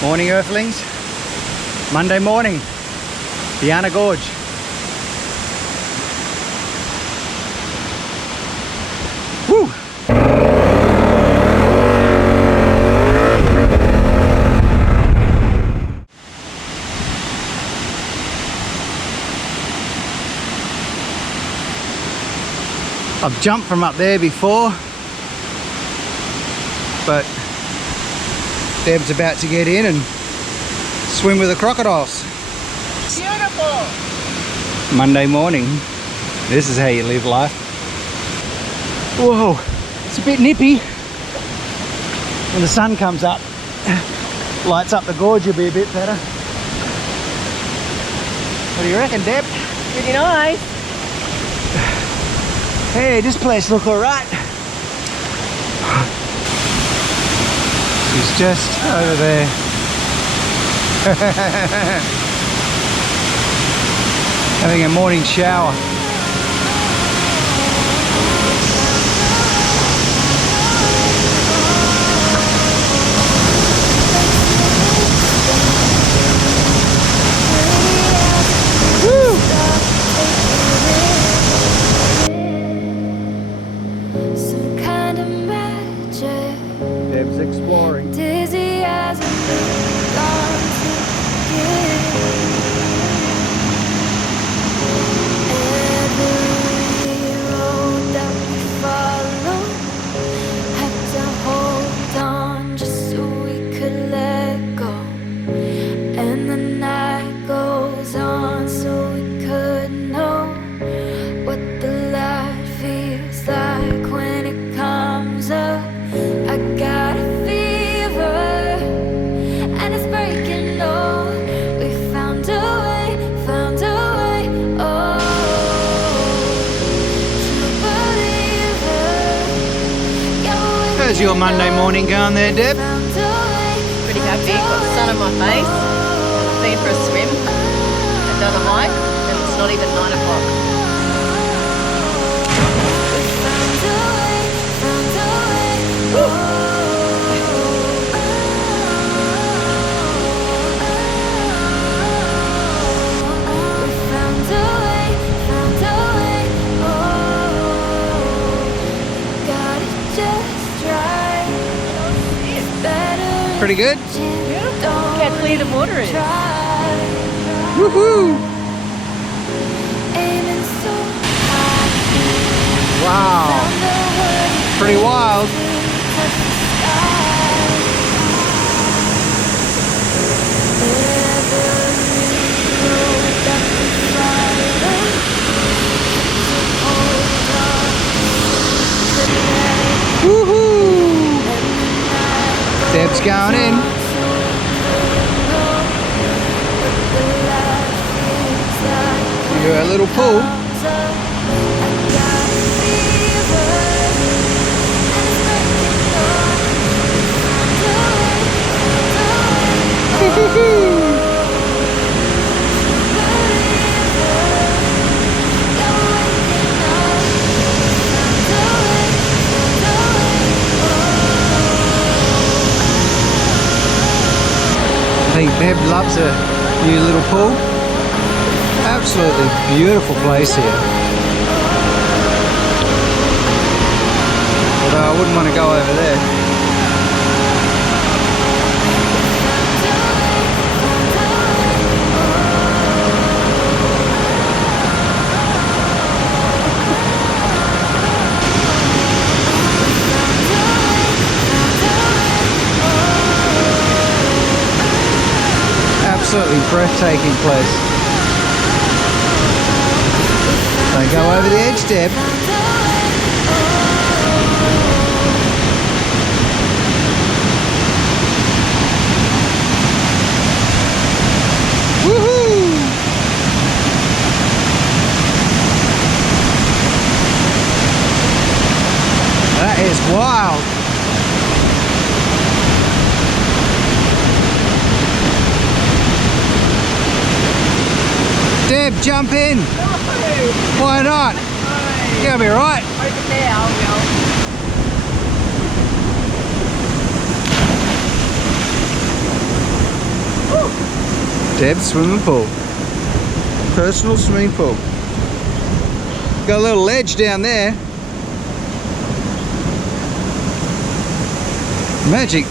Morning, Earthlings. Monday morning, Behana Gorge. Woo! I've jumped from up there before, but Deb's about to get in and swim with the crocodiles. Beautiful! Monday morning. This is how you live life. Whoa, it's a bit nippy. When the sun comes up, lights up the gorge, you'll be a bit better. What do you reckon, Deb? Pretty nice. Hey, this place look alright. She's just over there. Having a morning shower. Deb's exploring. Dizzy as I'm gone to get every road that we follow had to hold on just so we could let go, and the night goes on so we could know what the light feels like when it comes up. I got a fever and it's breaking on. We found a way, oh, true believer. Yeah, How's your Monday morning going there, Deb? Pretty happy. Got the sun on my face. Been for a swim. I've done a hike and it's not even 9 o'clock. Pretty good? Beautiful. Look how clear the water is. Woohoo! Wow. Pretty wild. Woohoo! Deb's going in. You're a little pool. I think Deb loves her new little pool. Absolutely beautiful place here. Although I wouldn't want to go over there. Absolutely breathtaking place. So go over the edge, Deb. Woohoo! That is wild. Deb, jump in. No. Why not? No. You'll be right. Over there, I'll go. Deb's swimming pool. Personal swimming pool. Got a little ledge down there. Magic.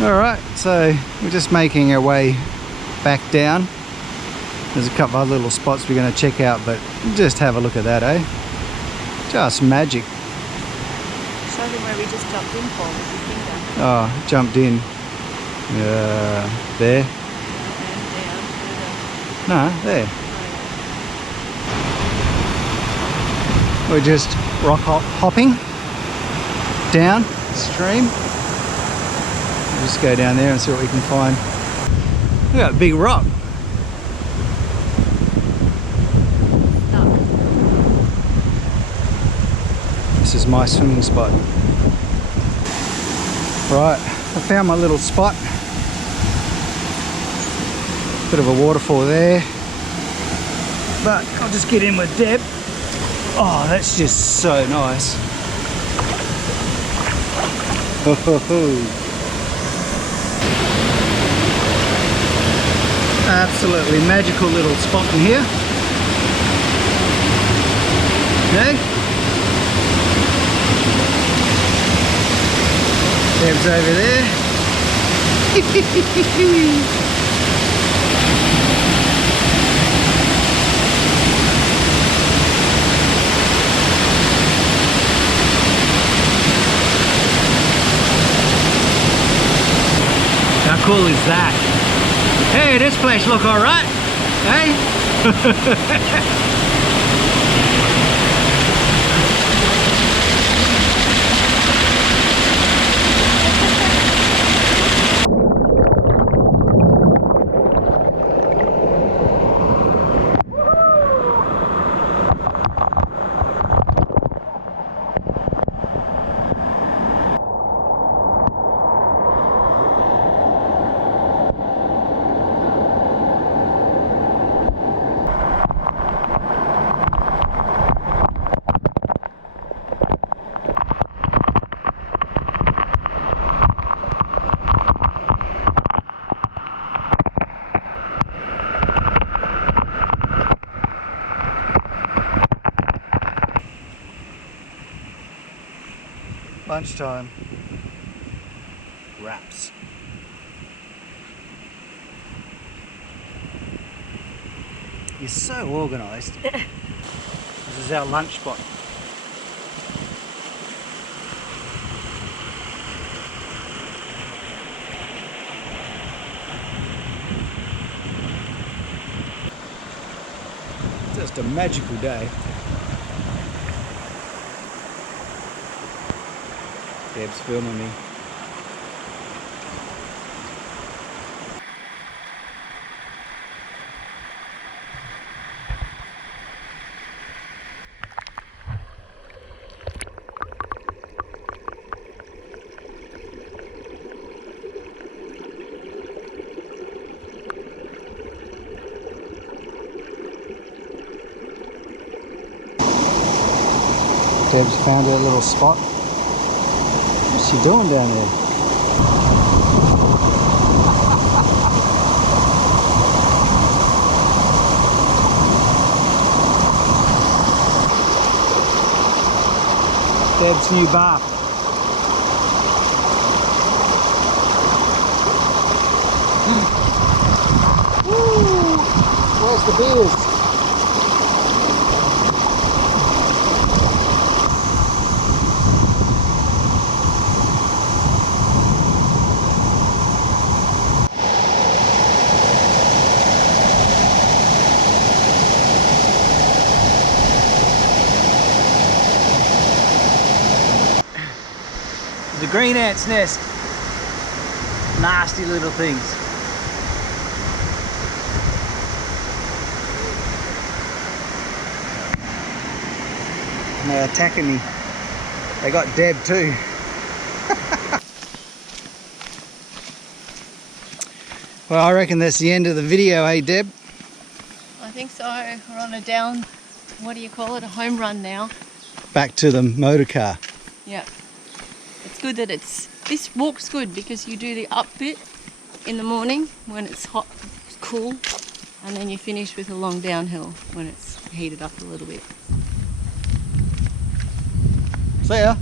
Alright, so we're just making our way back down. There's a couple of little spots we're going to check out, but just have a look at that, eh? Just magic. Show them where we just jumped in for with your finger. Oh, jumped in. There? And down. No, there. We're just rock hopping down stream. We'll just go down there and see what we can find. Look at that big rock. This is my swimming spot. Right, I found my little spot. Bit of a waterfall there. But I'll just get in with Deb. Oh, that's just so nice. Absolutely magical little spot in here. Okay. Deb's over there. How cool is that? Hey, this place look alright, hey? Lunchtime. Wraps. You're so organised. This is our lunch spot. Just a magical day. Deb's filming me. Deb's found her little spot. What's she doing down there? Deb's new bath. Woo! Where's the beers? The green ant's nest. Nasty little things. And they're attacking me. They got Deb too. Well, I reckon that's the end of the video, hey Deb? I think so. We're on a down, what do you call it, a home run now. Back to the motor car. Yeah. It's good that this walk's good because you do the up bit in the morning when it's hot, cool, and then you finish with a long downhill when it's heated up a little bit. See ya.